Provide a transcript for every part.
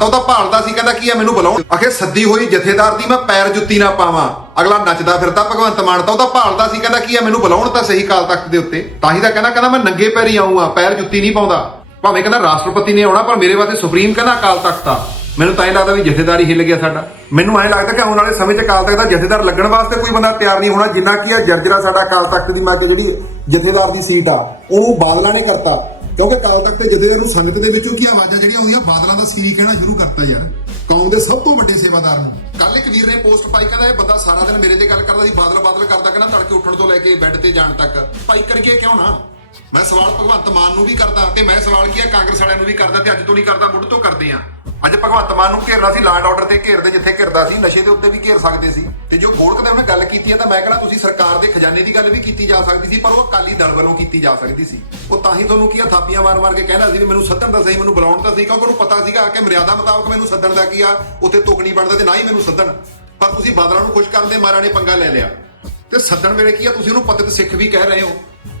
ਤਾਂ ਉਹ ਤਾਂ ਭਾਲਦਾ ਸੀ, ਕਹਿੰਦਾ ਕੀ ਆ, ਮੈਨੂੰ ਬੁਲਾਉਣ ਆਖੇ ਸੱਦੀ ਹੋਈ ਜਥੇਦਾਰ ਦੀ, ਮੈਂ ਪੈਰ ਜੁੱਤੀ ਨਾ ਪਾਵਾਂ। ਅਗਲਾ ਨੱਚਦਾ ਫਿਰਦਾ, ਭਗਵੰਤ ਮਾਨ ਤਾਂ ਉਹ ਤਾਂ ਭਾਲਦਾ ਸੀ, ਕਹਿੰਦਾ ਕੀ ਆ, ਮੈਨੂੰ ਬੁਲਾਉਣ ਤਾਂ ਸਹੀ ਕਾਲ ਤਖਤ ਦੇ ਉੱਤੇ। ਤਾਂ ਹੀ ਤਾਂ ਕਹਿੰਦਾ ਕਹਿੰਦਾ ਮੈਂ ਨੰਗੇ ਪੈਰੀ ਆਉਂਗਾ ਪੈਰ ਜੁੱਤੀ ਨਹੀਂ ਪਾਉਂਦਾ। ਭਾਵੇਂ ਕਹਿੰਦਾ ਰਾਸ਼ਟਰਪਤੀ ਨੇ ਆਉਣਾ, ਪਰ ਮੇਰੇ ਵਾਸਤੇ ਸੁਪਰੀਮ ਕਹਿੰਦਾ ਅਕਾਲ ਤਖਤ ਆ। ਮੈਨੂੰ ਤਾਂ ਇਹ ਲੱਗਦਾ ਵੀ ਜਥੇਦਾਰ ਹੀ ਹਿੱਲ ਗਿਆ ਸਾਡਾ। ਮੈਨੂੰ ਐਂ ਲੱਗਦਾ ਕਿ ਆਉਣ ਵਾਲੇ ਸਮੇਂ 'ਚ ਅਕਾਲ ਤਖਤ ਦਾ ਜਥੇਦਾਰ ਲੱਗਣ ਵਾਸਤੇ ਕੋਈ ਬੰਦਾ ਤਿਆਰ ਨਹੀਂ ਹੋਣਾ, ਜਿੰਨਾ ਕੀ ਆ ਜਰਜਰਾ ਸਾਡਾ ਅਕਾਲ ਤਖਤ ਦੀ ਮਾਗੇ ਜਿਹੜੀ ਜਥੇਦਾਰ ਦੀ ਸੀਟ ਆ ਉਹਨੂੰ ਬਾਦਲਾਂ ਨੇ ਕਰਤਾ। ਕਿਉਂਕਿ ਅਕਾਲ ਤਖਤ ਦੇ ਜਥੇਦਾਰ ਨੂੰ ਸੰਗਤ ਦੇ ਵਿੱਚੋਂ ਕੀ ਆਵਾਜ਼ਾਂ ਜਿਹੜੀਆਂ ਆਉਂਦੀਆਂ, ਬਾਦਲਾਂ ਦਾ ਸੀਰੀ ਕਹਿਣਾ ਸ਼ੁਰੂ ਕਰਤਾ ਯਾਰ। ਕੌਮ ਦੇ ਸਭ ਤੋਂ ਵੱਡੇ ਸੇਵਾਦਾਰ ਨੂੰ। ਕੱਲ ਇੱਕ ਵੀਰ ਨੇ ਪੋਸਟ ਪਾਈ, ਕਹਿੰਦਾ ਇਹ ਬੰਦਾ ਸਾਰਾ ਦਿਨ ਮੇਰੇ ਤੇ ਗੱਲ ਕਰਦਾ ਸੀ, ਬਾਦਲ ਬਾਦਲ ਕਰਦਾ, ਕਹਿੰਦਾ ਤੜਕੇ ਉੱਠਣ ਤੋਂ ਲੈ ਕੇ ਬੈੱਡ ਤੇ ਜਾਣ ਤੱਕ। ਭਾਈ ਕਰਕੇ ਕਿਉਂ ਨਾ? ਮੈਂ ਸਵਾਲ ਭਗਵੰਤ ਮਾਨ ਨੂੰ ਵੀ ਕਰਦਾ, ਤੇ ਮੈਂ ਸਵਾਲ ਕੀ ਆ, ਕਾਂਗਰਸ ਵਾਲਿਆਂ ਨੂੰ ਵੀ ਕਰਦਾ, ਤੇ ਅੱਜ ਤੋਂ ਨਹੀਂ ਕਰਦਾ ਮੁੱਢ ਤੋਂ ਕਰਦੇ ਆ। ਅੱਜ ਭਗਵੰਤ ਮਾਨ ਨੂੰ ਘੇਰਨਾ ਸੀ ਲਾਂਡ ਆਰਡਰ ਤੇ ਘੇਰਦੇ ਜਿੱਥੇ ਘਿਰਦਾ ਸੀ, ਨਸ਼ੇ ਦੇ ਉੱਤੇ ਵੀ ਘੇਰ ਸਕਦੇ ਸੀ। ਤੇ ਜੋ ਗੋਲਕ ਦੇ ਉਹਨੇ ਗੱਲ ਕੀਤੀ ਹੈ, ਤਾਂ ਮੈਂ ਕਹਿੰਦਾ ਤੁਸੀਂ ਸਰਕਾਰ ਦੇ ਖਜ਼ਾਨੇ ਦੀ ਗੱਲ ਵੀ ਕੀਤੀ ਜਾ ਸਕਦੀ ਸੀ, ਪਰ ਉਹ ਅਕਾਲੀ ਦਲ ਵੱਲੋਂ ਕੀਤੀ ਜਾ ਸਕਦੀ ਸੀ। ਉਹ ਤਾਂ ਹੀ ਤੁਹਾਨੂੰ ਕੀ ਆ, ਥਾਪੀਆਂ ਮਾਰ-ਮਾਰ ਕੇ ਕਹਿੰਦਾ ਸੀ ਵੀ ਮੈਨੂੰ ਸੱਦਣ ਦਾ ਸਹੀ, ਮੈਨੂੰ ਬੁਲਾਉਣ ਦਾ ਸਹੀ, ਕਿਉਂਕਿ ਉਹਨੂੰ ਪਤਾ ਸੀਗਾ ਕਿ ਮਰਿਆਦਾ ਮੁਤਾਬਕ ਮੈਨੂੰ ਸੱਦਣ ਦਾ ਕੀ ਆ, ਉੱਥੇ ਤੁਕ ਬਣਦਾ ਤੇ ਨਾ ਹੀ ਮੈਨੂੰ ਸੱਦਣ। ਪਰ ਤੁਸੀਂ ਬਾਦਲਾਂ ਨੂੰ ਖੁਸ਼ ਕਰਨ ਦੇ ਮਾਰਿਆਂ ਨੇ ਪੰਗਾ ਲੈ ਲਿਆ। ਤੇ ਸੱਦਣ ਵੇਲੇ ਕੀ ਆ, ਤੁਸੀਂ ਉਹਨੂੰ ਪਤਿਤ ਸਿੱਖ ਵੀ ਕਹਿ ਰਹੇ ਹੋ।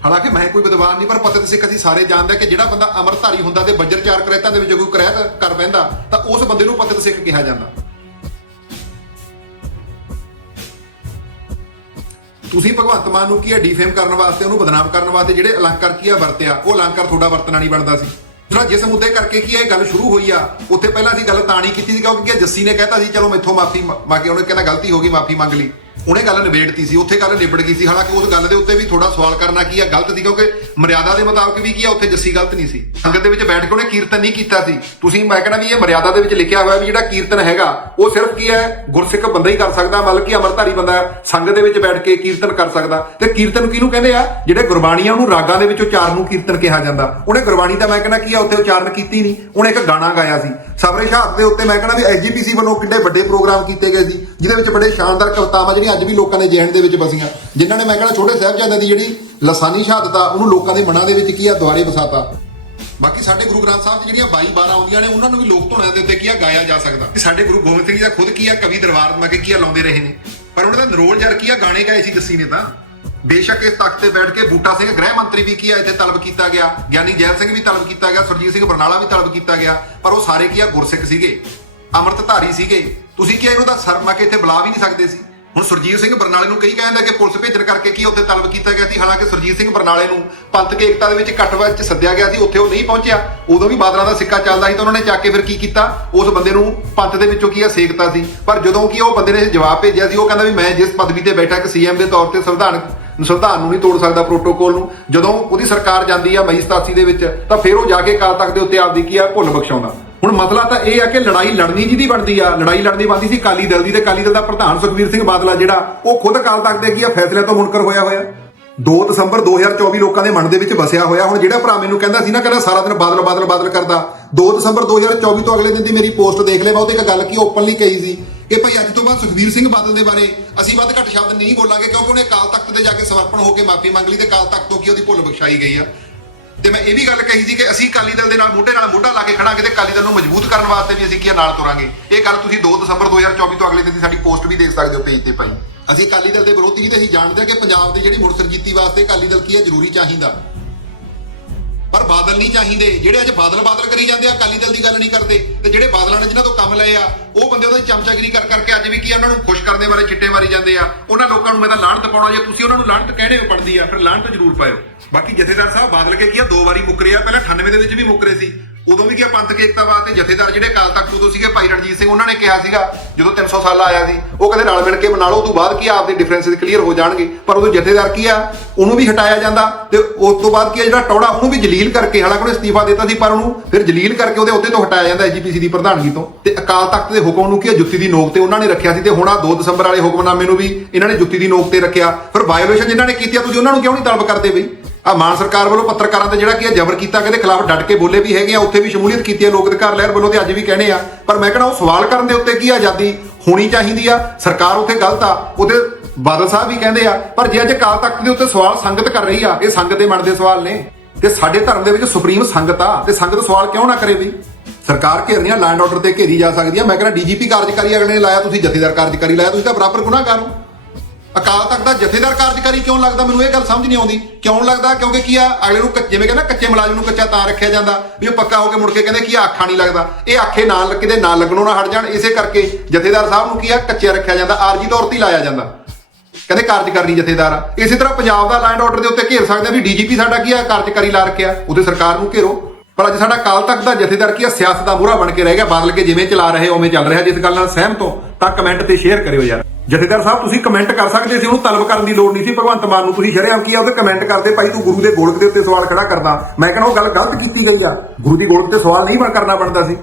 ਹਾਲਾਂਕਿ ਮੈਂ ਕੋਈ ਵਿਦਵਾਨ ਨਹੀਂ, ਪਰ ਪਤਿਤ ਸਿੱਖ ਅਸੀਂ ਸਾਰੇ ਜਾਣਦੇ ਹਾਂ ਕਿ ਜਿਹੜਾ ਬੰਦਾ ਅਮਰਧਾਰੀ ਹੁੰਦਾ ਤੇ ਬੱਜਰ ਚਾਰ ਕਰੈਤਾਂ ਦੇ ਵਿੱਚ ਕੋਈ ਕਰੈਤ ਕਰ ਬੈਂਦਾ ਤਾਂ ਉਸ ਬੰਦੇ ਨੂੰ ਪਤਿਤ ਸਿੱਖ ਕਿਹਾ ਜਾਂਦਾ। ਤੁਸੀਂ ਭਗਵੰਤ ਮਾਨ ਨੂੰ ਕੀ ਹੈ ਡੀਫੇਮ ਕਰਨ ਵਾਸਤੇ, ਉਹਨੂੰ ਬਦਨਾਮ ਕਰਨ ਵਾਸਤੇ ਜਿਹੜੇ ਅਲੰਕਾਰ ਕੀ ਆ ਵਰਤਿਆ, ਉਹ ਅਲੰਕਾਰ ਤੁਹਾਡਾ ਵਰਤਣਾ ਨਹੀਂ ਬਣਦਾ ਸੀ। ਜਿਹੜਾ ਜਿਸ ਮੁੱਦੇ ਕਰਕੇ ਕੀ ਇਹ ਗੱਲ ਸ਼ੁਰੂ ਹੋਈ ਆ, ਉੱਥੇ ਪਹਿਲਾਂ ਅਸੀਂ ਗੱਲ ਤਾਂ ਨਹੀਂ ਕੀਤੀ ਸੀ, ਕਿਉਂਕਿ ਜੱਸੀ ਨੇ ਕਹਿਤਾ ਸੀ, ਚਲੋ ਮੈਥੋਂ ਮਾਫੀ ਮੰਗੇ, ਉਹਨੇ ਕਹਿੰਦਾ ਗਲਤੀ ਹੋ ਗਈ, ਮਾਫੀ ਮੰਗ ਲਈ। ਉਹਨੇ ਗੱਲ ਨਿਬੇੜਤੀ ਸੀ, ਉੱਥੇ ਗੱਲ ਨਿਬੜ ਗਈ ਸੀ। ਹਾਲਾਂਕਿ ਉਸ ਗੱਲ ਦੇ ਉੱਤੇ ਵੀ ਥੋੜਾ ਸਵਾਲ ਕਰਨਾ ਕੀ ਆ, ਗਲਤ ਸੀ ਕਿਉਂਕਿ ਮਰਿਆਦਾ ਦੇ ਮੁਤਾਬਕ ਵੀ ਕੀ ਆ, ਉੱਥੇ ਜੱਸੀ ਗਲਤ ਨਹੀਂ ਸੀ। ਸੰਗਤ ਦੇ ਵਿੱਚ ਬੈਠ ਕੇ ਉਹਨੇ ਕੀਰਤਨ ਨਹੀਂ ਕੀਤਾ ਸੀ। ਤੁਸੀਂ, ਮੈਂ ਕਹਿੰਦਾ ਵੀ ਇਹ ਮਰਿਆਦਾ ਦੇ ਵਿੱਚ ਲਿਖਿਆ ਹੋਇਆ ਵੀ ਜਿਹੜਾ ਕੀਰਤਨ ਹੈਗਾ, ਉਹ ਸਿਰਫ ਕੀ ਹੈ, ਗੁਰਸਿੱਖ ਬੰਦਾ ਹੀ ਕਰ ਸਕਦਾ, ਮਤਲਬ ਕਿ ਅਮਰਧਾਰੀ ਬੰਦਾ ਸੰਗਤ ਦੇ ਵਿੱਚ ਬੈਠ ਕੇ ਕੀਰਤਨ ਕਰ ਸਕਦਾ। ਤੇ ਕੀਰਤਨ ਕਿਹਨੂੰ ਕਹਿੰਦੇ ਆ? ਜਿਹੜੇ ਗੁਰਬਾਣੀਆਂ ਉਹਨੂੰ ਰਾਗਾਂ ਦੇ ਵਿੱਚ ਉਚਾਰਨ ਨੂੰ ਕੀਰਤਨ ਕਿਹਾ ਜਾਂਦਾ। ਉਹਨੇ ਗੁਰਬਾਣੀ ਦਾ ਮੈਂ ਕਹਿੰਦਾ ਕੀ ਆ, ਉੱਥੇ ਉਚਾਰਨ ਕੀਤੀ ਨਹੀਂ। ਉਹਨੇ ਇੱਕ ਗਾਣਾ ਗਾਇਆ ਸੀ। ਸਬਰੇ ਸ਼ਹਾਦਤ ਦੇ ਉੱਤੇ ਮੈਂ ਕਹਿੰਦਾ ਵੀ ਐਸਜੀਪੀਸੀ ਵੱਲੋਂ ਕਿੰਨੇ ਵੱਡੇ ਪ੍ਰੋਗਰਾਮ ਕੀਤੇ ਗਏ ਸੀ, ਜਿਹਦੇ ਵਿੱਚ ਬੜੇ ਸ਼ਾਨਦਾਰ ਕਵਿਤਾਵਾਂ ਜਿਹੜੀਆਂ ਅੱਜ ਵੀ ਲੋਕਾਂ ਦੇ ਜ਼ਿਹਨ ਦੇ ਵਿੱਚ ਵਸੀਆਂ। ਜਿਨ੍ਹਾਂ ਨੇ ਮੈਂ ਕਹਿੰਦਾ ਛੋਟੇ ਸਾਹਿਬਜ਼ਾਦਿਆਂ ਦੀ ਜਿਹੜੀ ਲਸਾਨੀ ਸ਼ਹਾਦਤ ਆ, ਉਹਨੂੰ ਲੋਕਾਂ ਦੇ ਮਨਾਂ ਦੇ ਵਿੱਚ ਕੀ ਆ, ਦੁਆਰੇ ਵਸਾਤਾ। ਬਾਕੀ ਸਾਡੇ ਗੁਰੂ ਗ੍ਰੰਥ ਸਾਹਿਬ 'ਚ ਜਿਹੜੀਆਂ 22 12 ਆਉਂਦੀਆਂ ਨੇ, ਉਹਨਾਂ ਨੂੰ ਵੀ ਲੋਕ ਧੁਨਾਂ ਦੇ ਉੱਤੇ ਕੀ ਆ, ਗਾਇਆ ਜਾ ਸਕਦਾ। ਸਾਡੇ ਗੁਰੂ ਗੋਬਿੰਦ ਸਿੰਘ ਜੀ ਦਾ ਖੁਦ ਕੀ ਆ, ਕਵੀ ਦਰਬਾਰ ਮਾ ਕੇ ਕੀ ਆ, ਲਾਉਂਦੇ ਰਹੇ ਨੇ। ਪਰ ਉਹਨਾਂ ਦਾ ਨਰੋਲ ਜਰ ਕੀ ਆ, ਗਾਣੇ ਗਾਏ ਸੀ ਜੱਸੀ ਨੇ ਤਾਂ। ਬੇਸ਼ੱਕ ਇਸ ਤਖਤ ਤੇ ਬੈਠ ਕੇ ਬੂਟਾ ਸਿੰਘ ਗ੍ਰਹਿ ਮੰਤਰੀ ਵੀ ਕੀ ਆ, ਇੱਥੇ ਤਲਬ ਕੀਤਾ ਗਿਆ। ਗਿਆਨੀ ਜੈਲ ਸਿੰਘ ਵੀ ਤਲਬ ਕੀਤਾ ਗਿਆ, ਸੁਰਜੀਤ ਸਿੰਘ ਬਰਨਾਲਾ ਵੀ ਤਲਬ ਕੀਤਾ ਗਿਆ। ਪਰ ਉਹ ਸਾਰੇ ਕੀ ਆ, ਗੁਰਸਿੱਖ ਸੀਗੇ। ਅੰਮ੍ਰਿਤਧਾਰੀ ਸੀਗੇ। ਤੁਸੀਂ ਕੀ ਇਹਨੂੰ ਤਾਂ ਸਰਮਾ ਕੇ ਇੱਥੇ ਬੁਲਾ ਵੀ ਨਹੀਂ ਸਕਦੇ ਸੀ। ਹੁਣ ਸੁਰਜੀਤ ਸਿੰਘ ਬਰਨਾਲੇ ਨੂੰ ਕਈ ਕਹਿੰਦਾ ਕਿ ਪੁਲਿਸ ਭੇਜਣ ਕਰਕੇ ਕੀ ਉੱਥੇ ਤਲਬ ਕੀਤਾ ਗਿਆ ਸੀ? ਹਾਲਾਂਕਿ ਸੁਰਜੀਤ ਸਿੰਘ ਬਰਨਾਲੇ ਨੂੰ ਪੰਥਕ ਏਕਤਾ ਦੇ ਵਿੱਚ ਇਕੱਠ ਵਿੱਚ ਸੱਦਿਆ ਗਿਆ ਸੀ, ਉੱਥੇ ਉਹ ਨਹੀਂ ਪਹੁੰਚਿਆ। ਉਦੋਂ ਵੀ ਬਾਦਲਾਂ ਦਾ ਸਿੱਕਾ ਚੱਲਦਾ ਸੀ ਤਾਂ ਉਹਨਾਂ ਨੇ ਚੱਕ ਕੇ ਫਿਰ ਕੀ ਕੀਤਾ? ਉਸ ਬੰਦੇ ਨੂੰ ਪੰਥ ਦੇ ਵਿੱਚੋਂ ਕੀ ਆ? ਸੇਕਤਾ ਸੀ। ਪਰ ਜਦੋਂ ਕਿ ਉਹ ਬੰਦੇ ਨੇ ਜਵਾਬ ਭੇਜਿਆ ਸੀ, ਉਹ ਕਹਿੰਦਾ ਵੀ ਮੈਂ ਜਿਸ ਪਦਵੀ ਤੇ ਬੈਠਾ ਇੱਕ ਸੀਐਮ ਦੇ ਤੌਰ ਤੇ ਸੰਵਿਧਾਨਕ ਸੰਵਿਧਾਨ ਨੂੰ ਨਹੀਂ ਤੋੜ ਸਕਦਾ ਪ੍ਰੋਟੋਕੋਲ ਨੂੰ। ਜਦੋਂ ਉਹਦੀ ਸਰਕਾਰ ਜਾਂਦੀ ਆ ਮਈ 87 ਦੇ ਵਿੱਚ, ਤਾਂ ਫਿਰ ਉਹ ਜਾ ਕੇ ਕਾਲ ਤਖਤ ਦੇ ਉੱਤੇ ਆਪਦੀ ਕੀ ਆ? ਭੁੱਲ ਬਖਸ਼ਾਉਂਦਾ। ਹੁਣ ਮਸਲਾ ਤਾਂ ਇਹ ਆ ਕਿ ਲੜਾਈ ਲੜਨੀ ਜਿਹਦੀ ਬਣਦੀ ਆ, ਲੜਾਈ ਲੜਨੀ ਬਣਦੀ ਸੀ ਕਾਲੀ ਦਲ ਦੀ ਤੇ ਕਾਲੀ ਦਲ ਦਾ ਪ੍ਰਧਾਨ ਸੁਖਵੀਰ ਸਿੰਘ ਬਾਦਲਾ ਜਿਹੜਾ, ਉਹ ਖੁਦ ਕਾਲ ਤਖਤ ਦੇ ਕੀ ਆ, ਫੈਸਲੇ ਤੋਂ ਮੁਨਕਰ ਹੋਇਆ ਹੋਇਆ। 2 ਦਸੰਬਰ 2024 ਲੋਕਾਂ ਦੇ ਮਨ ਦੇ ਵਿੱਚ ਵਸਿਆ ਹੋਇਆ। ਹੁਣ ਜਿਹੜਾ ਭਰਾ ਮੈਨੂੰ ਕਹਿੰਦਾ ਸੀ ਨਾ, ਕਹਿੰਦਾ ਸਾਰਾ ਦਿਨ ਬਾਦਲ ਬਾਦਲ ਬਾਦਲ ਕਰਦਾ। 2 ਦਸੰਬਰ 2024 ਤੋਂ ਅਗਲੇ ਦਿਨ ਦੀ ਮੇਰੀ ਪੋਸਟ ਦੇਖ ਲੈ, ਮੈਂ ਉਹਦੇ ਇੱਕ ਗੱਲ ਕੀ ਓਪਨਲੀ ਕਹੀ ਸੀ ਕਿ ਭਾਈ ਅੱਜ ਤੋਂ ਬਾਅਦ ਸੁਖਵੀਰ ਸਿੰਘ ਬਾਦਲ ਦੇ ਬਾਰੇ ਅਸੀਂ ਵੱਧ ਘੱਟ ਸ਼ਬਦ ਨਹੀਂ ਬੋਲਾਂਗੇ, ਕਿਉਂਕਿ ਉਹਨੇ ਕਾਲ ਤਖਤ ਤੇ ਜਾ ਕੇ ਸਮਰਪਣ ਹੋ ਕੇ ਮਾਫੀ ਮੰਗ ਲਈ ਤੇ ਕਾਲ ਤਖਤ ਤੋਂ ਕੀ ਉਹਦੀ ਭੁੱਲ ਬਖਸ਼ਾਈ ਗਈ ਆ। ਤੇ ਮੈਂ ਇਹ ਵੀ ਗੱਲ ਕਹੀ ਸੀ ਕਿ ਅਸੀਂ ਅਕਾਲੀ ਦਲ ਦੇ ਨਾਲ ਮੋਢੇ ਨਾਲ ਮੋਢਾ ਲਾ ਕੇ ਖੜਾਂਗੇ ਤੇ ਅਕਾਲੀ ਦਲ ਨੂੰ ਮਜ਼ਬੂਤ ਕਰਨ ਵਾਸਤੇ ਵੀ ਅਸੀਂ ਕੀ ਨਾਲ ਤੁਰਾਂਗੇ। ਇਹ ਗੱਲ ਤੁਸੀਂ 2 ਦਸੰਬਰ 2024 ਤੋਂ ਅਗਲੇ ਦਿਨ ਦੀ ਸਾਡੀ ਪੋਸਟ ਵੀ ਦੇਖ ਸਕਦੇ ਹੋ ਪੇਜ ਤੇ ਪਾਈ ਅਸੀਂ ਅਕਾਲੀ ਦਲ ਦੇ ਵਿਰੋਧੀ ਨਹੀਂ ਤੇ ਅਸੀਂ ਜਾਣਦੇ ਹਾਂ ਕਿ ਪੰਜਾਬ ਦੇ ਜਿਹੜੀ ਮੁੜ ਸਰਜੀਤੀ ਵਾਸਤੇ ਅਕਾਲੀ ਦਲ ਕੀ ਹੈ? ਜ਼ਰੂਰੀ ਚਾਹੀਦਾ। ਪਰ ਬਾਦਲ ਨਹੀਂ ਚਾਹੀਦੇ। ਜਿਹੜੇ ਅੱਜ ਬਾਦਲ ਬਾਦਲ ਕਰੀ ਜਾਂਦੇ ਆ, ਅਕਾਲੀ ਦਲ ਦੀ ਗੱਲ ਨਹੀਂ ਕਰਦੇ। ਤੇ ਜਿਹੜੇ ਬਾਦਲਾਂ ਨੇ ਜਿਨ੍ਹਾਂ ਤੋਂ ਕੰਮ ਲਏ ਆ, ਉਹ ਬੰਦੇ ਉਹਦੀ ਚਮਚਾਗਿਰੀ ਕਰ ਕਰਕੇ ਅੱਜ ਵੀ ਕੀ ਉਹਨਾਂ ਨੂੰ ਖੁਸ਼ ਕਰਨ ਦੇ ਬਾਰੇ ਚਿੱਟੇ ਮਾਰੀ ਜਾਂਦੇ ਆ। ਉਹਨਾਂ ਲੋਕਾਂ ਨੂੰ ਮੈਂ ਤਾਂ ਲਾਹਣਤ ਪਾਉਣਾ, ਜੇ ਤੁਸੀਂ ਉਹਨਾਂ ਨੂੰ ਲਾਹਣਤ ਕਹਿਣੇ ਹੋ ਪੜਦੀ ਆ, ਫਿਰ ਲਾਹਣਤ ਜ਼ਰੂਰ ਪਾਇਓ। ਬਾਕੀ ਜਥੇਦਾਰ ਸਾਹਿਬ ਬਾਦਲ ਕੇ ਕੀ ਆ? ਦੋ ਵਾਰੀ ਮੁੱਕਰੇ ਆ। ਪਹਿਲਾਂ 98 ਦੇ ਵਿੱਚ ਵੀ ਮੁੱਕਰੇ ਸੀ। ਉਦੋਂ ਵੀ ਕਿਹਾ ਪੰਥ ਪੰਥਕ ਏਕਤਾ ਵਾਸਤੇ ਜਥੇਦਾਰ ਜਿਹੜੇ ਅਕਾਲ ਤਖ਼ਤ ਉਦੋਂ ਸੀਗੇ ਭਾਈ ਰਣਜੀਤ ਸਿੰਘ ਉਹਨਾਂ ਨੇ ਕਿਹਾ ਸੀਗਾ ਜਦੋਂ 300 ਸਾਲ ਆਇਆ ਸੀ ਉਹ ਕਹਿੰਦੇ ਨਾਲ ਮਿਲ ਕੇ ਬਣਾ ਲਓ ਤੋਂ ਬਾਅਦ ਕੀ ਆਪਦੇ ਡਿਫਰੈਂਸਸ ਕਲੀਅਰ ਹੋ ਜਾਣਗੇ। ਪਰ ਉਦੋਂ ਜਥੇਦਾਰ ਕੀ ਆ? ਉਹਨੂੰ ਵੀ ਹਟਾਇਆ ਜਾਂਦਾ ਤੇ ਉਸ ਤੋਂ ਬਾਅਦ ਕੀ ਆ? ਜਿਹੜਾ ਟੌੜਾ ਉਹਨੂੰ ਵੀ ਜਲੀਲ ਕਰਕੇ ਹਾਲਾਂਕਿ ਉਹਨੇ ਅਸਤੀਫਾ ਦਿੱਤਾ ਸੀ ਪਰ ਉਹਨੂੰ ਫਿਰ ਜਲੀਲ ਕਰਕੇ ਉਹਦੇ ਅਹੁਦੇ ਤੋਂ ਹਟਾਇਆ ਜਾਂਦਾ ਐਜੀਪੀਸੀ ਦੀ ਪ੍ਰਧਾਨਗੀ ਤੋਂ। ਤੇ ਅਕਾਲ ਤਖਤ ਦੇ ਹੁਕਮ ਨੂੰ ਕੀ ਆ, ਜੁੱਤੀ ਦੀ ਨੋਕ ਤੇ ਉਹਨਾਂ ਨੇ ਰੱਖਿਆ ਸੀ ਤੇ ਹੁਣ ਆ 2 ਦਸੰਬਰ ਵਾਲੇ ਹੁਕਮਨਾਮੇ ਨੂੰ ਵੀ ਇਹਨਾਂ ਨੇ ਜੁੱਤੀ ਦੀ ਨੋਕ ਤੇ ਰੱਖਿਆ। ਫਿਰ ਵਾਇਓਲੇਸ਼ਨ ਜਿਨ੍ਹਾਂ ਨੇ ਕੀਤੀ ਆ ਤੁਸੀਂ ਉਹਨਾਂ ਨੂੰ ਕਿਉਂ ਨਹੀਂ ਤਲਬ ਕਰਦੇ ਬਈ? ਆ ਮਾਨ ਸਰਕਾਰ ਵੱਲੋਂ ਪੱਤਰਕਾਰਾਂ ਤੇ ਜਿਹੜਾ ਕੀ ਹੈ ਜ਼ਬਰ ਕੀਤਾ, ਕਹਿੰਦੇ ਖਿਲਾਫ ਡਟ ਕੇ ਬੋਲੇ ਵੀ ਹੈਗੇ ਆ, ਉੱਥੇ ਵੀ ਸ਼ਮੂਲੀਅਤ ਕੀਤੀ ਹੈ, ਲੋਕ ਅਧਿਕਾਰ ਲਹਿਰ ਵੱਲੋਂ ਤੇ ਅੱਜ ਵੀ ਕਹਿੰਦੇ ਆ। ਪਰ ਮੈਂ ਕਹਿੰਦਾ ਉਹ ਸਵਾਲ ਕਰਨ ਦੇ ਉੱਤੇ ਕੀ ਆਜ਼ਾਦੀ ਹੋਣੀ ਚਾਹੀਦੀ ਆ? ਸਰਕਾਰ ਉੱਥੇ ਗਲਤ ਆ, ਉਹਦੇ ਬਾਦਲ ਸਾਹਿਬ ਵੀ ਕਹਿੰਦੇ ਆ, ਪਰ ਜੇ ਅੱਜ ਕਾਲ ਤਖਤ ਦੇ ਉੱਤੇ ਸਵਾਲ ਸੰਗਤ ਕਰ ਰਹੀ ਆ, ਇਹ ਸੰਗਤ ਦੇ ਮਨ ਦੇ ਸਵਾਲ ਨੇ। ਤੇ ਸਾਡੇ ਧਰਮ ਦੇ ਵਿੱਚ ਸੁਪਰੀਮ ਸੰਗਤ ਆ, ਤੇ ਸੰਗਤ ਸਵਾਲ ਕਿਉਂ ਨਾ ਕਰੇ ਵੀ? ਸਰਕਾਰ ਘੇਰਨੀਆਂ ਲੈਂਡ ਆਰਡਰ ਤੇ ਘੇਰੀ ਜਾ ਸਕਦੀ ਆ। ਮੈਂ ਕਹਿੰਦਾ ਡੀਜੀਪੀ ਕਾਰਜਕਾਰੀ ਅਗਲੇ ਨੇ ਲਾਇਆ, ਤੁਸੀਂ ਜਥੇਦਾਰ ਕਾਰਜਕਾਰੀ ਲਾਇਆ, ਤੁਸੀਂ ਤਾਂ ਬਰਾਬਰ ਗੁਨਾਹਗਾਰ ਹੋ। ਅਕਾਲ ਤਖਤ ਦਾ ਜਥੇਦਾਰ ਕਾਰਜਕਾਰੀ ਕਿਉਂ ਲੱਗਦਾ? ਮੈਨੂੰ ਇਹ ਗੱਲ ਸਮਝ ਨਹੀਂ ਆਉਂਦੀ। ਕਿਉਂ ਲੱਗਦਾ? ਕਿਉਂਕਿ ਕੀ ਆ? ਅਗਲੇ ਨੂੰ ਕੱਚ- ਜਿਵੇਂ ਕਹਿੰਦਾ ਕੱਚੇ ਮੁਲਾਜ਼ਮ ਨੂੰ ਕੱਚਾ ਤਾਂ ਰੱਖਿਆ ਜਾਂਦਾ। ਵੀ ਉਹ ਪੱਕਾ ਹੋ ਕੇ ਮੁੜ ਕੇ ਕਹਿੰਦੇ ਕੀ ਆਖਾ ਨਹੀਂ ਲੱਗਦਾ। ਇਹ ਆਖੇ ਨਾਲ ਕਿਤੇ ਨਾਲ ਲੱਗਣੋਂ ਨਾ ਹਟ ਜਾਣ। ਇਸੇ ਕਰਕੇ ਜਥੇਦਾਰ ਸਾਹਿਬ ਨੂੰ ਕੀ ਆ? ਕੱਚਿਆ ਰੱਖਿਆ ਜਾਂਦਾ। ਆਰਜੀ ਤੌਰ ਤੇ ਲਾਇਆ ਜਾਂਦਾ। ਕਹਿੰਦੇ ਕਾਰਜਕਾਰੀ ਜਥੇਦਾਰ ਆ। ਇਸੇ ਤਰ੍ਹਾਂ ਪੰਜਾਬ ਦਾ ਲੈਂਡ ਆਰਡਰ ਦੇ ਉੱਤੇ ਘੇਰ ਸਕਦੇ ਆ ਵੀ ਡੀਜੀਪੀ ਸਾਡਾ ਕੀ ਆ? ਕਾਰਜਕਾਰੀ ਲਾ ਰੱਖਿਆ। ਉਹਦੇ ਸਰਕਾਰ ਨੂੰ ਘੇਰੋ। ਪਰ ਅੱਜ ਸਾਡਾ ਕਾਲ ਤੱਕ ਦਾ ਜਥੇਦਾਰ ਕੀ ਆ? ਸਿਆਸਤ ਦਾ ਬੁਰਾ ਬਣ ਕੇ ਰਹਿ ਗਿਆ। ਬਦਲ ਕੇ ਜਿਵੇਂ ਚਲਾ ਰਹੇ, ਉਵੇਂ ਚੱਲ ਰਿਹਾ। ਜਿਸ ਗੱਲ ਨਾਲ ਸਹਿਮਤ ਹੋ, ਤਾਂ ਕਮੈਂਟ ਤੇ ਸ਼ੇਅਰ ਕਰਿਓ ਯਾਰ। ਜਥੇਦਾਰ ਸਾਹਿਬ, ਤੁਸੀਂ ਕਮੈਂਟ ਕਰ ਸਕਦੇ ਸੀ, ਉਹਨੂੰ ਤਲਬ ਕਰਨ ਦੀ ਲੋੜ ਨਹੀਂ ਸੀ। ਭਗਵੰਤ ਮਾਨ ਨੂੰ ਤੁਸੀਂ ਸ਼ਰੇਆਮ ਕੀ ਆ, ਉਹਦੇ ਕਮੈਂਟ ਕਰਦੇ, ਭਾਈ ਤੂੰ ਗੁਰੂ ਦੇ ਗੋਲਕ ਦੇ ਉੱਤੇ ਸਵਾਲ ਖੜਾ ਕਰਦਾ ਮੈਂ ਕਹਿੰਦਾ ਉਹ ਗੱਲ ਗਲਤ ਕੀਤੀ ਗਈ ਆ। ਗੁਰੂ ਦੀ ਗੋਲਕ ਤੇ ਸਵਾਲ ਨਹੀਂ ਬਣ ਕਰਨਾ ਬਣਦਾ ਸੀ।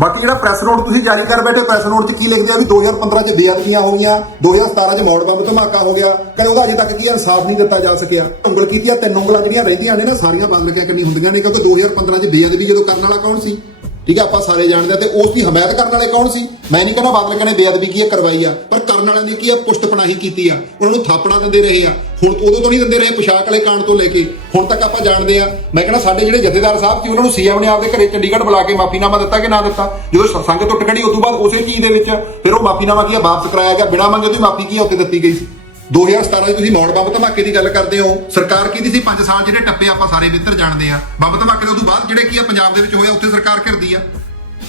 ਬਾਕੀ ਜਿਹੜਾ ਪ੍ਰੈਸ ਨੋਟ ਤੁਸੀਂ ਜਾਰੀ ਕਰ ਬੈਠੇ ਪ੍ਰੈਸ ਨੋਟ 'ਚ ਕੀ ਲਿਖਦੇ ਆ ਵੀ 2015 'ਚ ਬੇਅਦਬੀਆਂ ਹੋ ਗਈਆਂ 2017 'ਚ ਮੌੜ ਬੰਬ ਧਮਾਕਾ ਹੋ ਗਿਆ। ਕਹਿੰਦੇ ਉਹਦਾ ਅਜੇ ਤੱਕ ਕੀ ਇਨਸਾਫ ਨਹੀਂ ਦਿੱਤਾ ਜਾ ਸਕਿਆ। ਉਂਗਲ ਕੀਤੀ ਆ, ਤਿੰਨ ਉਂਗਲਾਂ ਜਿਹੜੀਆਂ ਰਹਿੰਦੀਆਂ ਨੇ ਨਾ, ਸਾਰੀਆਂ ਬੰਦ ਲੱਗਿਆ ਕਿੰਨੀ ਹੁੰਦੀਆਂ ਨੇ, ਕਿਉਂਕਿ 2015 'ਚ ਬੇਅਦਬੀ ਜਦੋਂ ਕਰਨ ਵਾਲਾ ਕੌਣ ਸੀ? ਠੀਕ ਹੈ ਆਪਾਂ ਸਾਰੇ ਜਾਣਦੇ ਆ ਤੇ ਉਸ ਦੀ ਹਮਾਇਤ ਕਰਨ ਵਾਲੇ ਕੌਣ ਸੀ? ਮੈਂ ਨਹੀਂ ਕਹਿੰਦਾ ਬਾਦਲ ਕਹਿੰਦੇ ਬੇਅਦਬੀ ਕੀ ਹੈ ਕਰਵਾਈ ਆ, ਪਰ ਕਰਨ ਵਾਲਿਆਂ ਨੇ ਕੀ ਆ ਪੁਸ਼ਤਪਨਾਹੀ ਕੀਤੀ ਆ। ਉਹਨਾਂ ਨੂੰ ਥਾਪਣਾ ਦਿੰਦੇ ਰਹੇ ਆ। ਹੁਣ ਉਦੋਂ ਤੋਂ ਨਹੀਂ ਦਿੰਦੇ ਰਹੇ ਪੁਸ਼ਾਕ ਵਾਲੇ ਕਾਂਡ ਤੋਂ ਲੈ ਕੇ। ਹੁਣ ਤੱਕ ਆਪਾਂ ਜਾਣਦੇ ਆ। ਮੈਂ ਕਹਿੰਦਾ ਸਾਡੇ ਜਿਹੜੇ ਜਥੇਦਾਰ ਸਾਹਿਬ ਸੀ, ਉਹਨਾਂ ਨੂੰ ਸੀਐਮ ਨੇ ਆਪਦੇ ਘਰੇ ਚੰਡੀਗੜ੍ਹ ਬੁਲਾ ਕੇ ਮਾਫੀਨਾਮਾ ਦਿੱਤਾ ਕਿ ਨਾ ਦਿੱਤਾ? ਜਦੋਂ ਸ- ਸੰਗਤ ਉੱਠ ਖੜੀ ਉਸ ਤੋਂ ਬਾਅਦ ਉਸੇ ਚੀਜ਼ ਦੇ ਵਿੱਚ ਫਿਰ ਉਹ ਮਾਫੀਨਾਮਾ ਕੀ ਆ, ਵਾਪਸ ਕਰਾਇਆ ਗਿਆ? ਬਿਨਾਂ ਮੰਗੇ ਉਹਦੀ ਮਾਫੀ ਕੀ ਆ ਉੱਤੇ ਦਿੱਤੀ ਗਈ ਸੀ? 2017 ਚ ਤੁਸੀਂ ਮੌੜ ਬੰਬ ਧਮਾਕੇ ਦੀ ਗੱਲ ਕਰਦੇ ਹੋ, ਸਰਕਾਰ ਕੀ ਸੀ 5 ਸਾਲ ਜਿਹੜੇ ਟੱਪੇ ਆਪਾਂ ਸਾਰੇ ਮਿੱਤਰ ਜਾਣਦੇ ਆ। ਬੰਬ ਧਮਾਕੇ ਤੋਂ ਬਾਅਦ ਜਿਹੜੇ ਕੀ ਆ, ਪੰਜਾਬ ਦੇ ਵਿੱਚ ਹੋਇਆ, ਉੱਥੇ ਸਰਕਾਰ ਘਿਰਦੀ ਆ।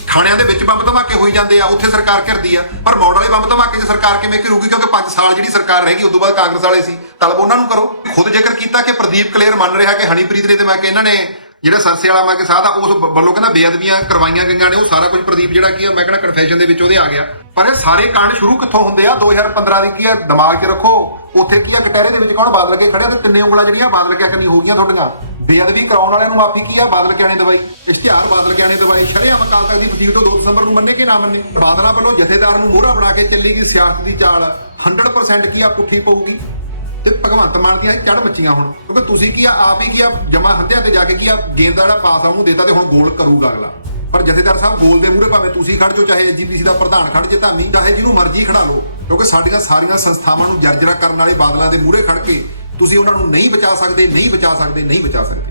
ਥਾਣਿਆਂ ਦੇ ਵਿੱਚ ਬੰਬ ਧਮਾਕੇ ਹੋਈ ਜਾਂਦੇ ਆ, ਉੱਥੇ ਸਰਕਾਰ ਘਿਰਦੀ ਆ। ਪਰ ਮੌੜ ਵਾਲੇ ਬੰਬ ਧਮਾਕੇ 'ਚ ਸਰਕਾਰ ਕਿਵੇਂ ਘਿਰੂਗੀ? ਕਿਉਂਕਿ 5 ਸਾਲ ਜਿਹੜੀ ਸਰਕਾਰ ਰਹੇਗੀ ਉਸ ਤੋਂ ਬਾਅਦ ਕਾਂਗਰਸ ਵਾਲੇ ਸੀ। ਤਲਬ ਉਹਨਾਂ ਨੂੰ ਕਰੋ। ਖੁਦ ਜ਼ਿਕਰ ਕੀਤਾ ਕਿ ਪ੍ਰਦੀਪ ਕਲੇਰ ਮੰਨ ਰਿਹਾ ਕਿ ਹਨੀਪ੍ਰੀਤ ਨੇ ਤੇ ਮੈਂ ਕਿ ਇਹਨਾਂ ਨੇ ਜਿਹੜਾ ਸਰਸੇ ਵਾਲਾ ਮੈਂ ਕਿ ਸਾਹ ਉਸ ਵੱਲੋਂ ਕਹਿੰਦਾ ਬੇਅਦਬੀਆਂ ਕਰਵਾਈਆਂ ਗਈਆਂ ਨੇ, ਉਹ ਸਾਰਾ ਕੁਝ ਪ੍ਰਦੀਪ ਜਿਹੜਾ ਕੀ ਆ, ਮੈਂ ਕਹਿੰਦਾ ਕਨਫੈਸ਼ਨ ਦੇ ਵਿੱਚ ਉਹਦੇ ਆ ਗਿਆ। ਪਰ ਇਹ ਸਾਰੇ ਕਾਂਡ ਸ਼ੁਰੂ ਕਿੱਥੋਂ ਹੁੰਦੇ ਆ? 2015 ਦੀ ਕੀ ਆ? ਦਿਮਾਗ 'ਚ ਰੱਖੋ। ਉੱਥੇ ਕੀ ਆ? ਕਟਹਿਰੇ ਦੇ ਵਿੱਚ ਕੌਣ ਬਾਦਲ ਕੇ ਖੜਿਆ? ਤੇ ਤਿੰਨੇ ਉਂਗਲਾਂ ਜਿਹੜੀਆਂ ਬਾਦਲ ਕੇ ਅਕਲੀ ਹੋ ਗਈਆਂ ਤੁਹਾਡੀਆਂ? ਬੇਅਦਬੀ ਕਰਾਉਣ ਵਾਲਿਆਂ ਨੂੰ ਮਾਫੀ ਕੀ ਆ? ਬਾਦਲ ਕੇ ਆਣੇ ਦਵਾਈ? ਇਸ਼ਤਿਹਾਰ ਬਾਦਲ ਕੇ ਆਣੇ ਦਵਾਈ? ਖੜੇ ਆ ਅਕਾਲ ਤਖਤ ਦੀ ਵਕੀਲ ਤੋਂ 2 ਦਸੰਬਰ ਨੂੰ ਮੰਨੇ ਕਿ ਨਾ ਮੰਨੇ? ਬਾਦਲਾਂ ਵੱਲੋਂ ਜਥੇਦਾਰ ਨੂੰ ਗੋੜਾ ਬਣਾ ਕੇ ਚੱਲੀ ਗਈ ਸਿਆਸਤ ਦੀ ਚਾਲ। 100% ਕੀ ਆ? ਪੁੱਠੀ ਪਊਗੀ। ਤੇ ਭਗਵੰਤ ਮਾਨ ਦੀਆਂ ਚੜ ਮੱਚੀਆਂ ਹੁਣ। ਕਿਉਂਕਿ ਤੁਸੀਂ ਕੀ ਆ? ਆਪ ਹੀ ਕੀ ਆ? ਜਮਾ ਹੰਦਿਆਂ ਤੇ ਜਾ ਕੇ ਕੀ ਆ? ਗੇਂਦ ਦਾ ਜਿਹੜਾ ਪਾਸ ਆ, ਉਹਨੂੰ ਦੇਤਾ ਤੇ ਹੁਣ ਗੋਲ ਕਰੂਗਾ ਅਗਲਾ। ਪਰ ਜਥੇਦਾਰ ਸਾਹਿਬ ਗੋਲ ਦੇ ਮੂਹਰੇ ਭਾਵੇਂ ਤੁਸੀਂ ਖੜ ਜਾਓ, ਚਾਹੇ ਜੀਪੀਸੀ ਦਾ ਪ੍ਰਧਾਨ ਖੜ ਜੇ ਧਾਮੀ ਚਾਹੇ ਜਿਹਨੂੰ ਮਰਜ਼ੀ ਖੜਾ ਲਓ, ਕਿਉਂਕਿ ਸਾਡੀਆਂ ਸਾਰੀਆਂ ਸੰਸਥਾਵਾਂ ਨੂੰ ਜਰਜਰਾ ਕਰਨ ਵਾਲੇ ਬਾਦਲਾਂ ਦੇ ਮੂਹਰੇ ਖੜ ਕੇ ਤੁਸੀਂ ਉਹਨਾਂ ਨੂੰ ਨਹੀਂ ਬਚਾ ਸਕਦੇ, ਨਹੀਂ ਬਚਾ ਸਕਦੇ, ਨਹੀਂ ਬਚਾ ਸਕਦੇ।